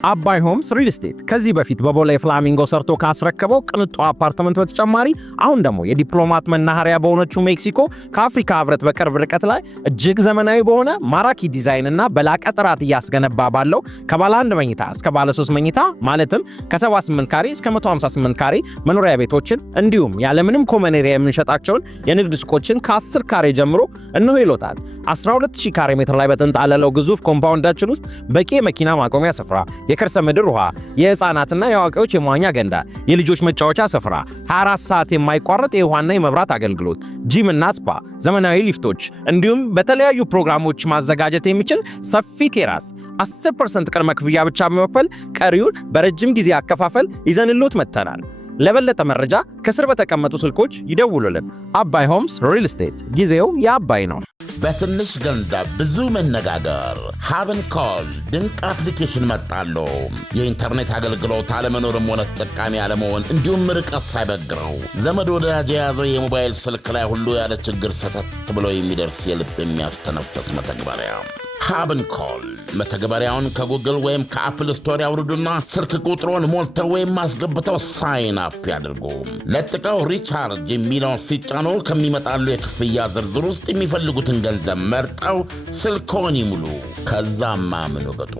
አባይ ሆምስ ሪል ስቴት ከዚህ በፊት በቦሌ ፍላሚንጎ ሰርቶ ካስረከበው ቅንጡ አፓርትመንት በተጨማሪ አሁን ደግሞ የዲፕሎማት መናኸሪያ በሆነችው ሜክሲኮ ከአፍሪካ ህብረት በቅርብ ርቀት ላይ እጅግ ዘመናዊ በሆነ ማራኪ ዲዛይን እና በላቀ ጥራት እያስገነባ ባለው ከባለ 1 መኝታ እስከ ባለ 3 መኝታ ማለትም ከ78 ካሬ እስከ 158 ካሬ መኖሪያ ቤቶችን እንዲሁም ያለምንም ኮመን ኤሪያ የምንሸጣቸውን የንግድ ሱቆችን ከ10 ካሬ ጀምሮ እነሆ ይሎታል። 12000 ካሬ ሜትር ላይ በተንጣለለው ግዙፍ ኮምፓውንዳችን ውስጥ በቂ የመኪና ማቆሚያ ስፍራ፣ የከርሰ ምድር ውሃ፣ የህፃናትና የአዋቂዎች የመዋኛ ገንዳ፣ የልጆች መጫወቻ ስፍራ፣ 24 ሰዓት የማይቋረጥ የውሃና የመብራት አገልግሎት፣ ጂም እና ስፓ፣ ዘመናዊ ሊፍቶች እንዲሁም በተለያዩ ፕሮግራሞች ማዘጋጀት የሚችል ሰፊ ቴራስ 10% ቅድመ ክፍያ ብቻ በመክፈል ቀሪውን በረጅም ጊዜ አከፋፈል ይዘንሎት መጥተናል። ለበለጠ መረጃ ከስር በተቀመጡ ስልኮች ይደውሉልን። አባይ ሆምስ ሪል ስቴት፣ ጊዜው የአባይ ነው። በትንሽ ገንዘብ ብዙ መነጋገር ሀብን ኮል ድንቅ አፕሊኬሽን መጣሉ። የኢንተርኔት አገልግሎት አለመኖርም ሆነ ተጠቃሚ አለመሆን እንዲሁም ርቀት ሳይበግረው ዘመድ ወዳጅ የያዘው የሞባይል ስልክ ላይ ሁሉ ያለ ችግር ሰተት ብሎ የሚደርስ የልብ የሚያስተነፍስ መተግበሪያ ሀብን ኮል። መተግበሪያውን ከጉግል ወይም ከአፕል ስቶር ያውርዱና ስልክ ቁጥሮን ሞልተው ወይም ማስገብተው ሳይን አፕ ያድርጉ። ለጥቀው ሪቻርጅ የሚለውን ሲጫኑ ከሚመጣሉ የክፍያ ዝርዝር ውስጥ የሚፈልጉትን ገንዘብ መርጠው ስልክዎን ይሙሉ። ከዛማ ምን ወገጡ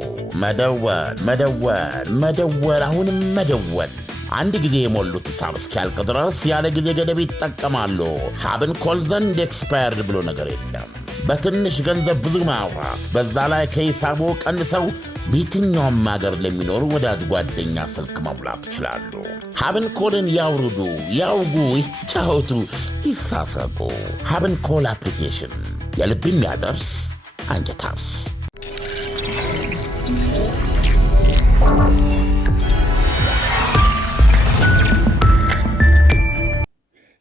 መደወል አሁንም መደወል። አንድ ጊዜ የሞሉት ሂሳብ እስኪያልቅ ድረስ ያለ ጊዜ ገደብ ይጠቀማሉ። ሀብን ኮል ዘንድ ኤክስፓየርድ ብሎ ነገር የለም። በትንሽ ገንዘብ ብዙ ማውራት፣ በዛ ላይ ከሂሳቡ ቀንሰው በየትኛውም ሀገር ለሚኖሩ ወዳጅ ጓደኛ ስልክ መሙላት ይችላሉ። ሀብን ኮልን ያውርዱ፣ ያውጉ፣ ይጫወቱ፣ ይሳሰቁ። ሀብን ኮል አፕሊኬሽን የልብ የሚያደርስ አንጀት አርስ።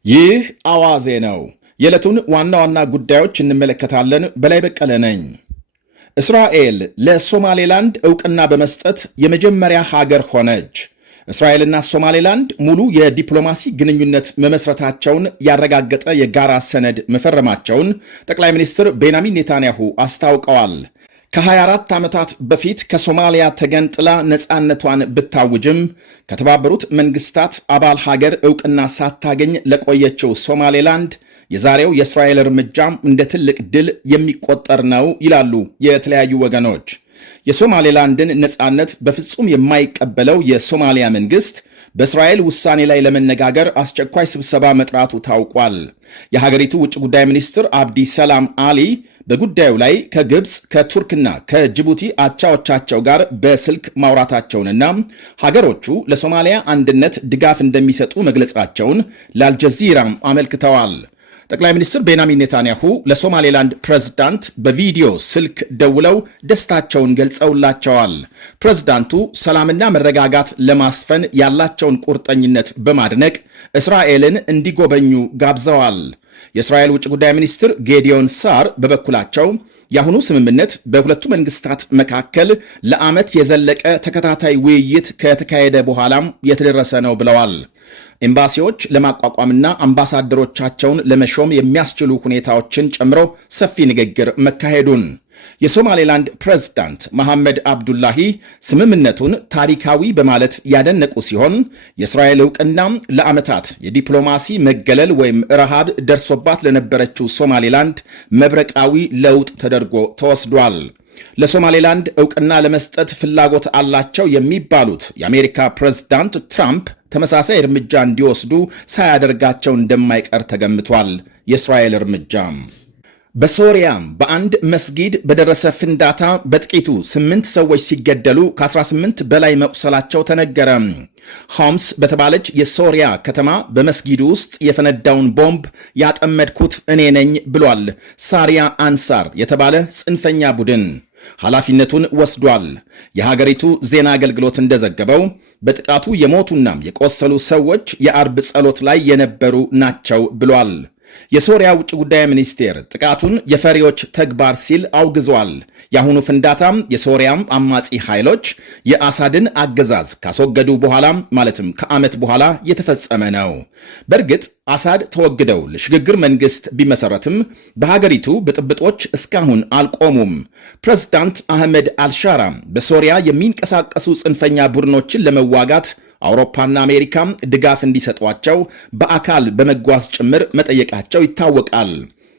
ይህ አዋዜ ነው። የዕለቱን ዋና ዋና ጉዳዮች እንመለከታለን። በላይ በቀለ ነኝ። እስራኤል ለሶማሌላንድ ዕውቅና በመስጠት የመጀመሪያ ሀገር ሆነች። እስራኤልና ሶማሌላንድ ሙሉ የዲፕሎማሲ ግንኙነት መመስረታቸውን ያረጋገጠ የጋራ ሰነድ መፈረማቸውን ጠቅላይ ሚኒስትር ቤንያሚን ኔታንያሁ አስታውቀዋል። ከ24 ዓመታት በፊት ከሶማሊያ ተገንጥላ ነፃነቷን ብታውጅም ከተባበሩት መንግስታት አባል ሀገር ዕውቅና ሳታገኝ ለቆየችው ሶማሌላንድ የዛሬው የእስራኤል እርምጃም እንደ ትልቅ ድል የሚቆጠር ነው ይላሉ የተለያዩ ወገኖች። የሶማሌላንድን ነፃነት በፍጹም የማይቀበለው የሶማሊያ መንግስት በእስራኤል ውሳኔ ላይ ለመነጋገር አስቸኳይ ስብሰባ መጥራቱ ታውቋል። የሀገሪቱ ውጭ ጉዳይ ሚኒስትር አብዲ ሰላም አሊ በጉዳዩ ላይ ከግብፅ ከቱርክና ከጅቡቲ አቻዎቻቸው ጋር በስልክ ማውራታቸውንና ሀገሮቹ ለሶማሊያ አንድነት ድጋፍ እንደሚሰጡ መግለጻቸውን ለአልጀዚራም አመልክተዋል። ጠቅላይ ሚኒስትር ቤንያሚን ኔታንያሁ ለሶማሌላንድ ፕሬዝዳንት በቪዲዮ ስልክ ደውለው ደስታቸውን ገልጸውላቸዋል። ፕሬዝዳንቱ ሰላምና መረጋጋት ለማስፈን ያላቸውን ቁርጠኝነት በማድነቅ እስራኤልን እንዲጎበኙ ጋብዘዋል። የእስራኤል ውጭ ጉዳይ ሚኒስትር ጌዲዮን ሳር በበኩላቸው የአሁኑ ስምምነት በሁለቱ መንግስታት መካከል ለዓመት የዘለቀ ተከታታይ ውይይት ከተካሄደ በኋላም የተደረሰ ነው ብለዋል። ኤምባሲዎች ለማቋቋምና አምባሳደሮቻቸውን ለመሾም የሚያስችሉ ሁኔታዎችን ጨምሮ ሰፊ ንግግር መካሄዱን የሶማሌላንድ ፕሬዝዳንት መሐመድ አብዱላሂ ስምምነቱን ታሪካዊ በማለት ያደነቁ ሲሆን የእስራኤል ዕውቅና ለዓመታት የዲፕሎማሲ መገለል ወይም ረሃብ ደርሶባት ለነበረችው ሶማሌላንድ መብረቃዊ ለውጥ ተደርጎ ተወስዷል። ለሶማሌላንድ ዕውቅና ለመስጠት ፍላጎት አላቸው የሚባሉት የአሜሪካ ፕሬዝዳንት ትራምፕ ተመሳሳይ እርምጃ እንዲወስዱ ሳያደርጋቸው እንደማይቀር ተገምቷል። የእስራኤል እርምጃ በሶሪያም በአንድ መስጊድ በደረሰ ፍንዳታ በጥቂቱ 8 ሰዎች ሲገደሉ ከ18 በላይ መቁሰላቸው ተነገረ። ሆምስ በተባለች የሶሪያ ከተማ በመስጊዱ ውስጥ የፈነዳውን ቦምብ ያጠመድኩት እኔ ነኝ ብሏል ሳሪያ አንሳር የተባለ ጽንፈኛ ቡድን። ኃላፊነቱን ወስዷል። የሀገሪቱ ዜና አገልግሎት እንደዘገበው በጥቃቱ የሞቱናም የቆሰሉ ሰዎች የአርብ ጸሎት ላይ የነበሩ ናቸው ብሏል። የሶሪያ ውጭ ጉዳይ ሚኒስቴር ጥቃቱን የፈሪዎች ተግባር ሲል አውግዟል። የአሁኑ ፍንዳታም የሶሪያም አማጺ ኃይሎች የአሳድን አገዛዝ ካስወገዱ በኋላ ማለትም ከዓመት በኋላ የተፈጸመ ነው። በእርግጥ አሳድ ተወግደው ለሽግግር መንግስት ቢመሰረትም በሀገሪቱ ብጥብጦች እስካሁን አልቆሙም። ፕሬዝዳንት አህመድ አልሻራ በሶሪያ የሚንቀሳቀሱ ጽንፈኛ ቡድኖችን ለመዋጋት አውሮፓና አሜሪካም ድጋፍ እንዲሰጧቸው በአካል በመጓዝ ጭምር መጠየቃቸው ይታወቃል።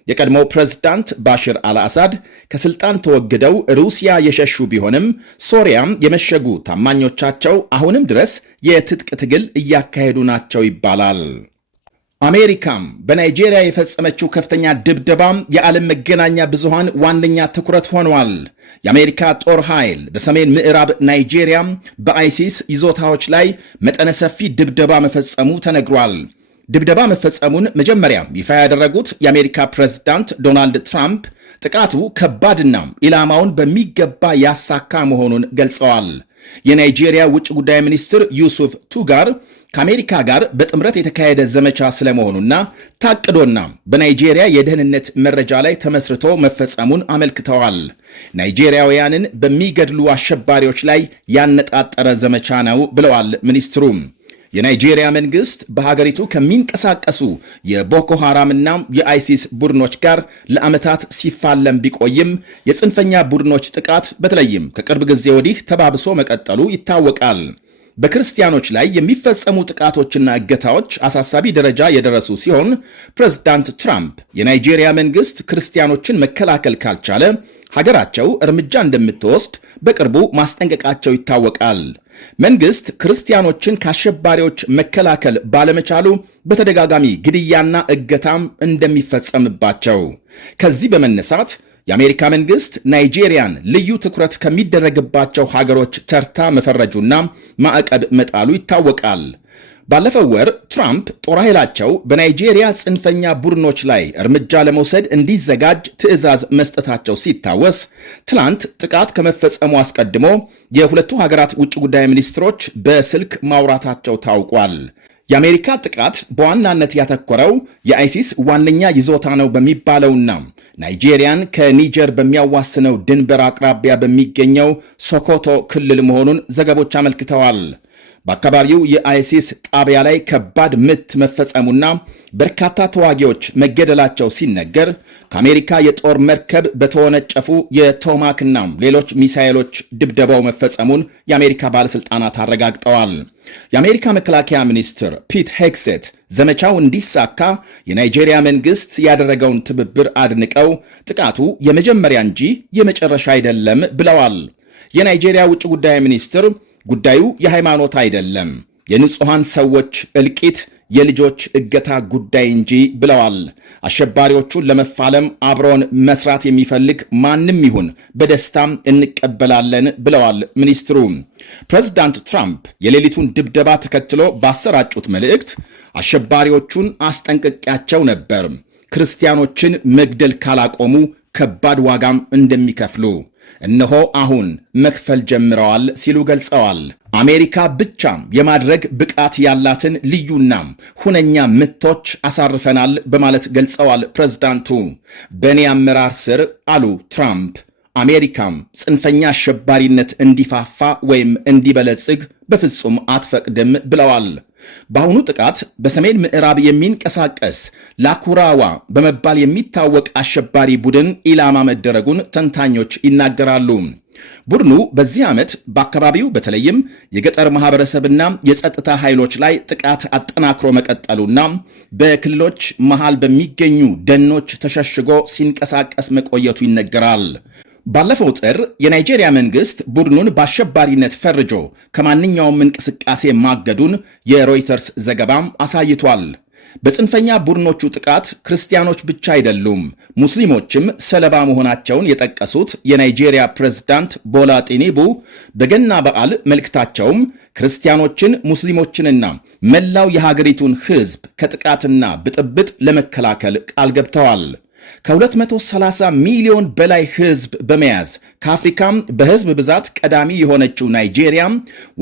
የቀድሞው ፕሬዝዳንት ባሽር አልአሳድ ከስልጣን ተወግደው ሩሲያ የሸሹ ቢሆንም ሶሪያም የመሸጉ ታማኞቻቸው አሁንም ድረስ የትጥቅ ትግል እያካሄዱ ናቸው ይባላል። አሜሪካም በናይጄሪያ የፈጸመችው ከፍተኛ ድብደባ የዓለም መገናኛ ብዙሃን ዋነኛ ትኩረት ሆኗል። የአሜሪካ ጦር ኃይል በሰሜን ምዕራብ ናይጄሪያ በአይሲስ ይዞታዎች ላይ መጠነ ሰፊ ድብደባ መፈጸሙ ተነግሯል። ድብደባ መፈጸሙን መጀመሪያ ይፋ ያደረጉት የአሜሪካ ፕሬዝዳንት ዶናልድ ትራምፕ ጥቃቱ ከባድና ኢላማውን በሚገባ ያሳካ መሆኑን ገልጸዋል። የናይጄሪያ ውጭ ጉዳይ ሚኒስትር ዩሱፍ ቱጋር ከአሜሪካ ጋር በጥምረት የተካሄደ ዘመቻ ስለመሆኑና ታቅዶና በናይጄሪያ የደህንነት መረጃ ላይ ተመስርቶ መፈጸሙን አመልክተዋል። ናይጄሪያውያንን በሚገድሉ አሸባሪዎች ላይ ያነጣጠረ ዘመቻ ነው ብለዋል ሚኒስትሩ። የናይጄሪያ መንግስት በሀገሪቱ ከሚንቀሳቀሱ የቦኮ ሐራምና የአይሲስ ቡድኖች ጋር ለዓመታት ሲፋለም ቢቆይም የጽንፈኛ ቡድኖች ጥቃት በተለይም ከቅርብ ጊዜ ወዲህ ተባብሶ መቀጠሉ ይታወቃል። በክርስቲያኖች ላይ የሚፈጸሙ ጥቃቶችና እገታዎች አሳሳቢ ደረጃ የደረሱ ሲሆን ፕሬዝዳንት ትራምፕ የናይጄሪያ መንግስት ክርስቲያኖችን መከላከል ካልቻለ ሀገራቸው እርምጃ እንደምትወስድ በቅርቡ ማስጠንቀቃቸው ይታወቃል። መንግስት ክርስቲያኖችን ከአሸባሪዎች መከላከል ባለመቻሉ በተደጋጋሚ ግድያና እገታም እንደሚፈጸምባቸው ከዚህ በመነሳት የአሜሪካ መንግስት ናይጄሪያን ልዩ ትኩረት ከሚደረግባቸው ሀገሮች ተርታ መፈረጁና ማዕቀብ መጣሉ ይታወቃል። ባለፈው ወር ትራምፕ ጦር ኃይላቸው በናይጄሪያ ጽንፈኛ ቡድኖች ላይ እርምጃ ለመውሰድ እንዲዘጋጅ ትዕዛዝ መስጠታቸው ሲታወስ፣ ትላንት ጥቃት ከመፈጸሙ አስቀድሞ የሁለቱ ሀገራት ውጭ ጉዳይ ሚኒስትሮች በስልክ ማውራታቸው ታውቋል። የአሜሪካ ጥቃት በዋናነት ያተኮረው የአይሲስ ዋነኛ ይዞታ ነው በሚባለውና ናይጄሪያን ከኒጀር በሚያዋስነው ድንበር አቅራቢያ በሚገኘው ሶኮቶ ክልል መሆኑን ዘገቦች አመልክተዋል። በአካባቢው የአይሲስ ጣቢያ ላይ ከባድ ምት መፈጸሙና በርካታ ተዋጊዎች መገደላቸው ሲነገር ከአሜሪካ የጦር መርከብ በተወነጨፉ የቶማክና ሌሎች ሚሳኤሎች ድብደባው መፈጸሙን የአሜሪካ ባለሥልጣናት አረጋግጠዋል። የአሜሪካ መከላከያ ሚኒስትር ፒት ሄግሴት ዘመቻው እንዲሳካ የናይጄሪያ መንግሥት ያደረገውን ትብብር አድንቀው ጥቃቱ የመጀመሪያ እንጂ የመጨረሻ አይደለም ብለዋል። የናይጄሪያ ውጭ ጉዳይ ሚኒስትር ጉዳዩ የሃይማኖት አይደለም፣ የንጹሐን ሰዎች እልቂት፣ የልጆች እገታ ጉዳይ እንጂ ብለዋል። አሸባሪዎቹን ለመፋለም አብሮን መስራት የሚፈልግ ማንም ይሁን በደስታም እንቀበላለን ብለዋል ሚኒስትሩ። ፕሬዝዳንት ትራምፕ የሌሊቱን ድብደባ ተከትሎ ባሰራጩት መልእክት አሸባሪዎቹን አስጠንቅቄያቸው ነበር፣ ክርስቲያኖችን መግደል ካላቆሙ ከባድ ዋጋም እንደሚከፍሉ እነሆ አሁን መክፈል ጀምረዋል ሲሉ ገልጸዋል። አሜሪካ ብቻ የማድረግ ብቃት ያላትን ልዩና ሁነኛ ምቶች አሳርፈናል በማለት ገልጸዋል ፕሬዝዳንቱ። በእኔ አመራር ስር አሉ ትራምፕ፣ አሜሪካም ጽንፈኛ አሸባሪነት እንዲፋፋ ወይም እንዲበለጽግ በፍጹም አትፈቅድም ብለዋል። በአሁኑ ጥቃት በሰሜን ምዕራብ የሚንቀሳቀስ ላኩራዋ በመባል የሚታወቅ አሸባሪ ቡድን ኢላማ መደረጉን ተንታኞች ይናገራሉ። ቡድኑ በዚህ ዓመት በአካባቢው በተለይም የገጠር ማህበረሰብና የጸጥታ ኃይሎች ላይ ጥቃት አጠናክሮ መቀጠሉና በክልሎች መሃል በሚገኙ ደኖች ተሸሽጎ ሲንቀሳቀስ መቆየቱ ይነገራል። ባለፈው ጥር የናይጄሪያ መንግስት ቡድኑን በአሸባሪነት ፈርጆ ከማንኛውም እንቅስቃሴ ማገዱን የሮይተርስ ዘገባም አሳይቷል። በጽንፈኛ ቡድኖቹ ጥቃት ክርስቲያኖች ብቻ አይደሉም፣ ሙስሊሞችም ሰለባ መሆናቸውን የጠቀሱት የናይጄሪያ ፕሬዝዳንት ቦላ ቲኑቡ በገና በዓል መልእክታቸውም ክርስቲያኖችን፣ ሙስሊሞችንና መላው የሀገሪቱን ሕዝብ ከጥቃትና ብጥብጥ ለመከላከል ቃል ገብተዋል። ከ230 ሚሊዮን በላይ ሕዝብ በመያዝ ከአፍሪካም በሕዝብ ብዛት ቀዳሚ የሆነችው ናይጄሪያ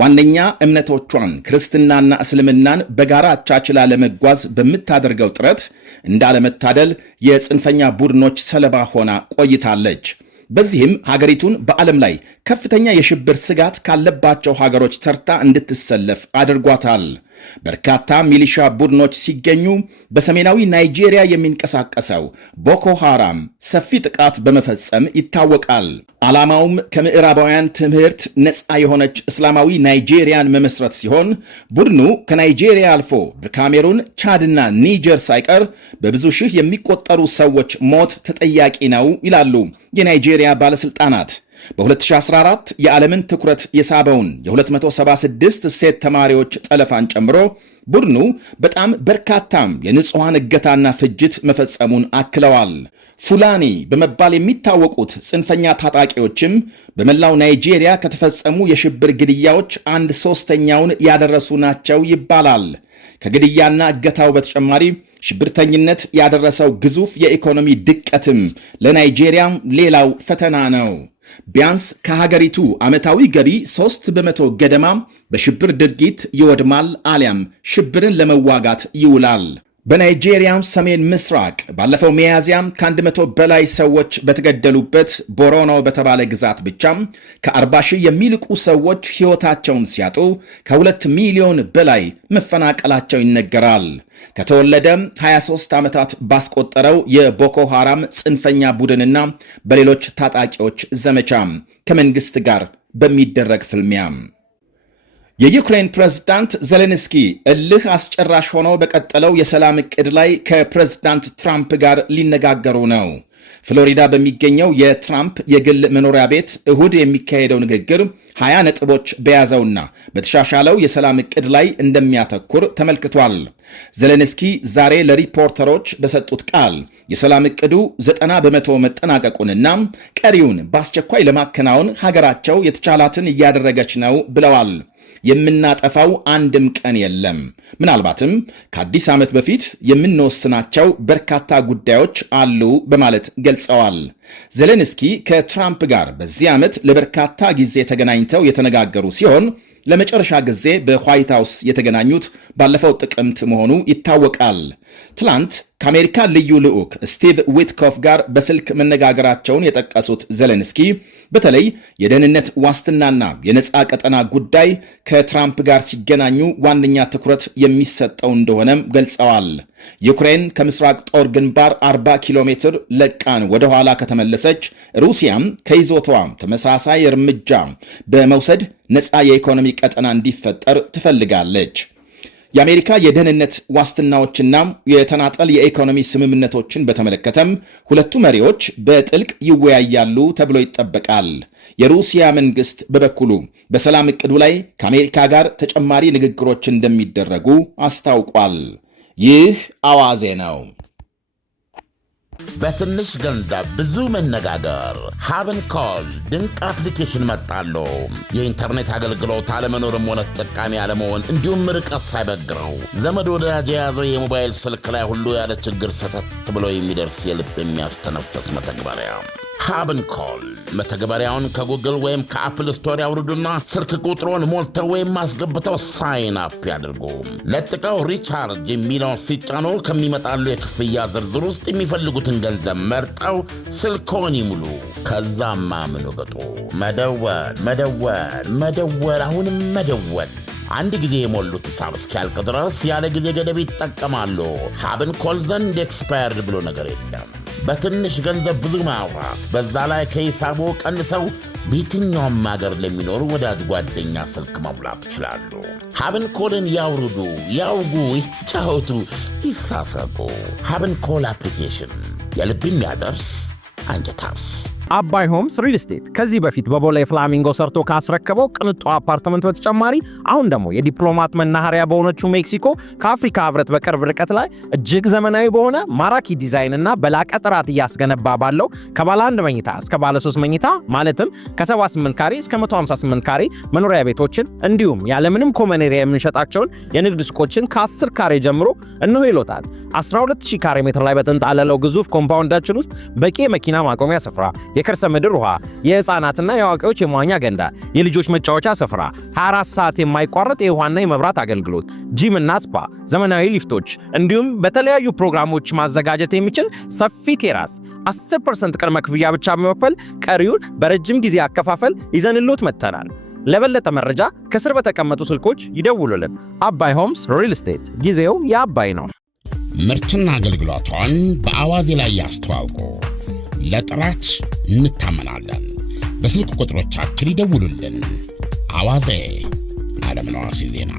ዋነኛ እምነቶቿን ክርስትናና እስልምናን በጋራ አቻችላ ለመጓዝ በምታደርገው ጥረት እንዳለመታደል የጽንፈኛ ቡድኖች ሰለባ ሆና ቆይታለች። በዚህም ሀገሪቱን በዓለም ላይ ከፍተኛ የሽብር ስጋት ካለባቸው ሀገሮች ተርታ እንድትሰለፍ አድርጓታል። በርካታ ሚሊሻ ቡድኖች ሲገኙ በሰሜናዊ ናይጄሪያ የሚንቀሳቀሰው ቦኮ ሃራም ሰፊ ጥቃት በመፈጸም ይታወቃል። ዓላማውም ከምዕራባውያን ትምህርት ነፃ የሆነች እስላማዊ ናይጄሪያን መመስረት ሲሆን ቡድኑ ከናይጄሪያ አልፎ በካሜሩን፣ ቻድና ኒጀር ሳይቀር በብዙ ሺህ የሚቆጠሩ ሰዎች ሞት ተጠያቂ ነው ይላሉ የናይጄሪያ ባለሥልጣናት። በ2014 የዓለምን ትኩረት የሳበውን የ276 ሴት ተማሪዎች ጠለፋን ጨምሮ ቡድኑ በጣም በርካታም የንጹሐን እገታና ፍጅት መፈጸሙን አክለዋል። ፉላኒ በመባል የሚታወቁት ጽንፈኛ ታጣቂዎችም በመላው ናይጄሪያ ከተፈጸሙ የሽብር ግድያዎች 1/3ኛውን ያደረሱ ናቸው ይባላል። ከግድያና እገታው በተጨማሪ ሽብርተኝነት ያደረሰው ግዙፍ የኢኮኖሚ ድቀትም ለናይጄሪያም ሌላው ፈተና ነው። ቢያንስ ከሀገሪቱ ዓመታዊ ገቢ 3 በመቶ ገደማ በሽብር ድርጊት ይወድማል አሊያም ሽብርን ለመዋጋት ይውላል። በናይጄሪያም ሰሜን ምስራቅ ባለፈው ሚያዝያም ከ100 በላይ ሰዎች በተገደሉበት ቦሮኖ በተባለ ግዛት ብቻም ከ40 ሺህ የሚልቁ ሰዎች ሕይወታቸውን ሲያጡ ከ2 ሚሊዮን በላይ መፈናቀላቸው ይነገራል። ከተወለደ 23 ዓመታት ባስቆጠረው የቦኮ ሃራም ጽንፈኛ ቡድንና በሌሎች ታጣቂዎች ዘመቻም ከመንግሥት ጋር በሚደረግ ፍልሚያም የዩክሬን ፕሬዝዳንት ዜሌንስኪ እልህ አስጨራሽ ሆኖ በቀጠለው የሰላም ዕቅድ ላይ ከፕሬዝዳንት ትራምፕ ጋር ሊነጋገሩ ነው። ፍሎሪዳ በሚገኘው የትራምፕ የግል መኖሪያ ቤት እሁድ የሚካሄደው ንግግር 20 ነጥቦች በያዘውና በተሻሻለው የሰላም ዕቅድ ላይ እንደሚያተኩር ተመልክቷል። ዜሌንስኪ ዛሬ ለሪፖርተሮች በሰጡት ቃል የሰላም ዕቅዱ 90 በመቶ መጠናቀቁንና ቀሪውን በአስቸኳይ ለማከናወን ሀገራቸው የተቻላትን እያደረገች ነው ብለዋል። የምናጠፋው አንድም ቀን የለም። ምናልባትም ከአዲስ ዓመት በፊት የምንወስናቸው በርካታ ጉዳዮች አሉ በማለት ገልጸዋል። ዜሌንስኪ ከትራምፕ ጋር በዚህ ዓመት ለበርካታ ጊዜ ተገናኝተው የተነጋገሩ ሲሆን ለመጨረሻ ጊዜ በዋይት ሃውስ የተገናኙት ባለፈው ጥቅምት መሆኑ ይታወቃል። ትላንት ከአሜሪካ ልዩ ልዑክ ስቲቭ ዊትኮፍ ጋር በስልክ መነጋገራቸውን የጠቀሱት ዜሌንስኪ በተለይ የደህንነት ዋስትናና የነፃ ቀጠና ጉዳይ ከትራምፕ ጋር ሲገናኙ ዋነኛ ትኩረት የሚሰጠው እንደሆነም ገልጸዋል። ዩክሬን ከምስራቅ ጦር ግንባር 40 ኪሎ ሜትር ለቃን ወደ ኋላ ከተመለሰች ሩሲያም ከይዞታዋ ተመሳሳይ እርምጃ በመውሰድ ነፃ የኢኮኖሚ ቀጠና እንዲፈጠር ትፈልጋለች። የአሜሪካ የደህንነት ዋስትናዎችና የተናጠል የኢኮኖሚ ስምምነቶችን በተመለከተም ሁለቱ መሪዎች በጥልቅ ይወያያሉ ተብሎ ይጠበቃል። የሩሲያ መንግስት በበኩሉ በሰላም ዕቅዱ ላይ ከአሜሪካ ጋር ተጨማሪ ንግግሮች እንደሚደረጉ አስታውቋል። ይህ አዋዜ ነው። በትንሽ ገንዘብ ብዙ መነጋገር ሀብን ኮል ድንቅ አፕሊኬሽን መጣሉ። የኢንተርኔት አገልግሎት አለመኖርም ሆነ ተጠቃሚ አለመሆን እንዲሁም ርቀት ሳይበግረው ዘመድ ወዳጅ የያዘው የሞባይል ስልክ ላይ ሁሉ ያለ ችግር ሰተት ብሎ የሚደርስ የልብ የሚያስተነፍስ መተግበሪያ ሀብን ኮል። መተግበሪያውን ከጉግል ወይም ከአፕል ስቶር ያውርዱና ስልክ ቁጥሮን ሞልተው ወይም ማስገብተው ሳይን አፕ ያድርጉ። ለጥቀው ሪቻርጅ የሚለውን ሲጫኑ ከሚመጣሉ የክፍያ ዝርዝር ውስጥ የሚፈልጉትን ገንዘብ መርጠው ስልክዎን ይሙሉ። ከዛማ ምን ወገጡ መደወል፣ አሁንም መደወል። አንድ ጊዜ የሞሉት ሂሳብ እስኪያልቅ ድረስ ያለ ጊዜ ገደብ ይጠቀማሉ። ሀብን ኮል ዘንድ ኤክስፓየርድ ብሎ ነገር የለም። በትንሽ ገንዘብ ብዙ ማውራት፣ በዛ ላይ ከሂሳቡ ቀንሰው በየትኛውም ሀገር ለሚኖሩ ወዳጅ ጓደኛ ስልክ መሙላት ይችላሉ። ሀብን ኮልን ያውርዱ፣ ያውጉ፣ ይጫወቱ፣ ይሳሰቁ። ሀብን ኮል አፕሊኬሽን የልብ የሚያደርስ አንጀት አርስ አባይ ሆምስ ሪል ስቴት ከዚህ በፊት በቦሌ ፍላሚንጎ ሰርቶ ካስረከበው ቅንጡ አፓርትመንት በተጨማሪ አሁን ደግሞ የዲፕሎማት መናኸሪያ በሆነችው ሜክሲኮ ከአፍሪካ ህብረት በቅርብ ርቀት ላይ እጅግ ዘመናዊ በሆነ ማራኪ ዲዛይንና በላቀ ጥራት እያስገነባ ባለው ከባለ 1 መኝታ እስከ ባለ 3 መኝታ ማለትም ከ78 ካሬ እስከ 158 ካሬ መኖሪያ ቤቶችን እንዲሁም ያለምንም ኮመን ኤሪያ የምንሸጣቸውን የንግድ ሱቆችን ከ10 ካሬ ጀምሮ እነሆ ይሎታል። 12000 ካሬ ሜትር ላይ በተንጣለለው ግዙፍ ኮምፓውንዳችን ውስጥ በቂ የመኪና ማቆሚያ ስፍራ፣ የከርሰ ምድር ውሃ፣ የህፃናትና የአዋቂዎች የመዋኛ ገንዳ፣ የልጆች መጫወቻ ስፍራ፣ 24 ሰዓት የማይቋረጥ የውሃና የመብራት አገልግሎት፣ ጂም እና ስፓ፣ ዘመናዊ ሊፍቶች እንዲሁም በተለያዩ ፕሮግራሞች ማዘጋጀት የሚችል ሰፊ ቴራስ፣ 10% ቅድመ ክፍያ ብቻ በመክፈል ቀሪውን በረጅም ጊዜ አከፋፈል ይዘንሎት መጥተናል። ለበለጠ መረጃ ከስር በተቀመጡ ስልኮች ይደውሉልን። አባይ ሆምስ ሪል ስቴት፣ ጊዜው የአባይ ነው። ምርትና አገልግሎቷን በአዋዜ ላይ ያስተዋውቁ። ለጥራች እንታመናለን። በስልክ ቁጥሮቻችን ይደውሉልን። አዋዜ ዓለምነህ ዋሴ ዜና